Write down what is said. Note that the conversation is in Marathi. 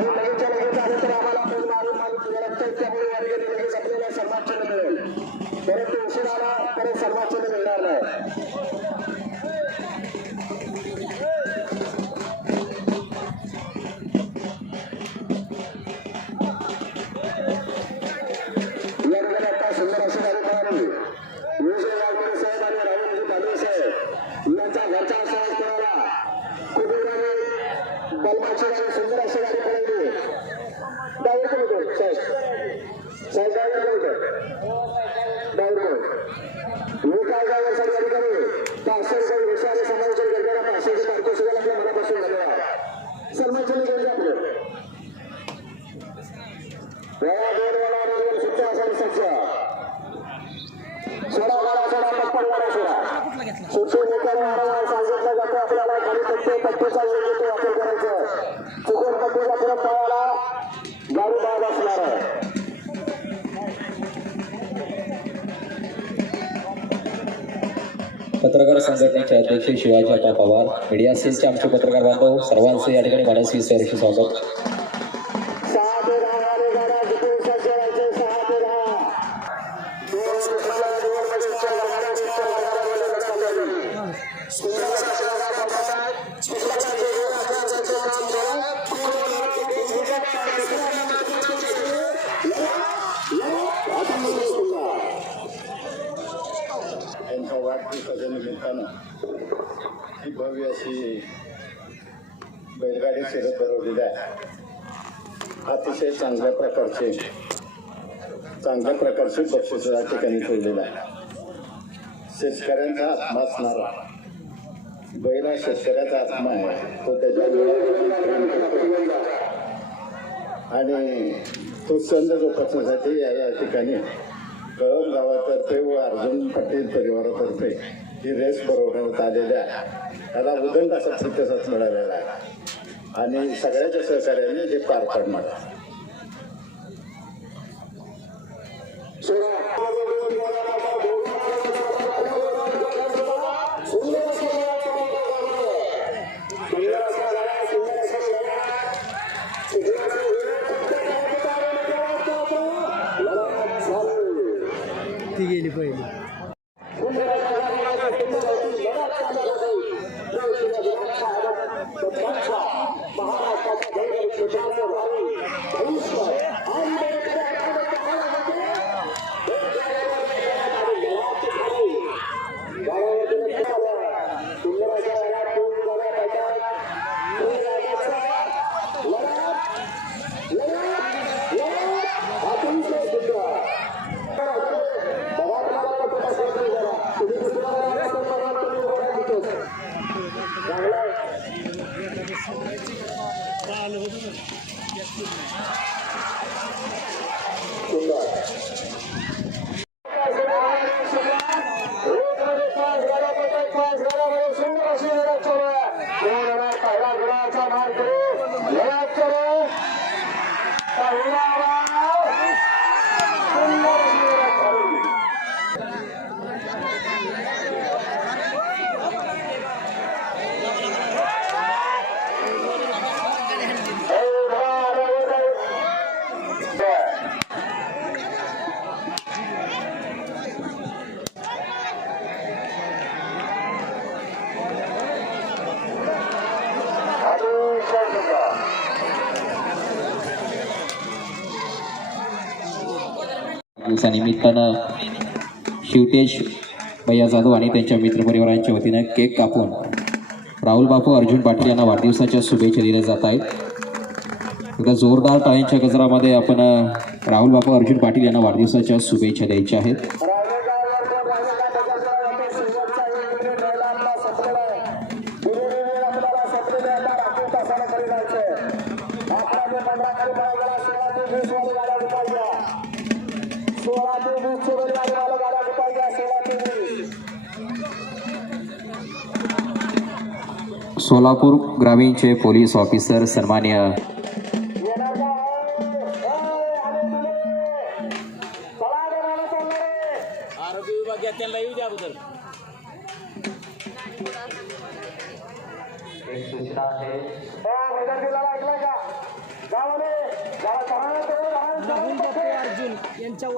आणि लगेचच्या लगेच आले तर आम्हाला फोन मारून मारून लागतं त्यामुळे लगेच आपल्याला मिळेल परंतु उशिराला परत तर मिळणार नाही. गाडी सुंदर अशी गाडी पळवली डावीर कोण होतो? साहेब. साहेब डावीर कोण होतं? डावीर कोण? मी काय ड्रायव्हर साहेब या ठिकाणी पाचशे रुपये विषयाने समालोचन करताना पाचशे सुद्धा आपल्या मनापासून आपलं. वेळा दोन वेळा दोन सुट्ट्या असावी सज्ज. सोडा वाडा सोडा पप्पन वाडा सोडा. सुट्टी वारंवार सांगितलं जातं आपल्याला खाली पट्टे पट्टीचा योग्य पत्रकार संघटनेचे अध्यक्ष शिवाजी आता पवार मीडिया सेलचे आमचे पत्रकार बांधव सर्वांचे या ठिकाणी मनस्वी सरशी स्वागत. वाढदिवसाच्या निमित्तानं ही भव्य अशी बैलगाडी शिरत भरवलेली आहे. अतिशय चांगल्या प्रकारचे चांगल्या प्रकारचे बक्षीस या ठिकाणी ठेवलेलं आहे. शेतकऱ्यांचा आत्मा असणारा बैल हा शेतकऱ्याचा आत्मा आहे. तो त्याच्या आणि तो छंद जोपासण्यासाठी या ठिकाणी कळम गावातर्फे व अर्जुन पाटील परिवारातर्फे ही रेस भरवण्यात आलेल्या त्याला उदंड असा प्रतिसाद मिळालेला आहे. आणि सगळ्याच्या सहकार्याने हे पार पाडणार आहे. ती गेली पहिली Bye. दिवसानिमित्तानं शिवतेश भैया जाधव आणि त्यांच्या मित्रपरिवारांच्या वतीनं केक कापून राहुल बापू अर्जुन पाटील यांना वाढदिवसाच्या शुभेच्छा दिल्या जात आहेत. एका जोरदार टाळ्यांच्या गजरामध्ये आपण राहुल बापू अर्जुन पाटील यांना वाढदिवसाच्या शुभेच्छा द्यायच्या आहेत. सोलापूर ग्रामीणचे पोलीस ऑफिसर सन्मान्य. अर्जुन यांच्या